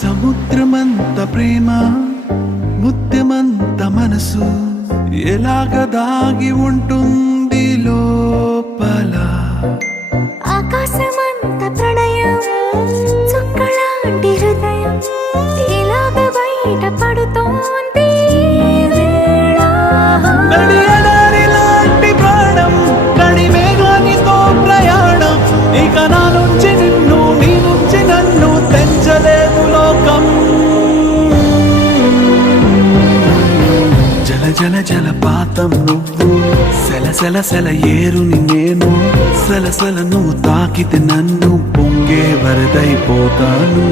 సముద్రమంత ప్రేమ ముత్యమంత మనసు ఎలాగ దాగి ఉంటుంది లోపల. ఆకాశమంత ప్రణయం చుక్కలాంటి హృదయం ఇలాగ బయట పడుతోంది వేళ. నడియడారిలాంటి ప్రాణం నడిమేఘానితో ప్రయాణం ఇక నా నుంచి నిన్ను నీ నుంచి నన్ను తెంచలేదు లోకం. జల జల జలపాతం నువ్వు సెల సెల సెల ఏరుని నేను సలసల నువ్వు తాకితే నన్ను పొంగే వరదైపోతాను.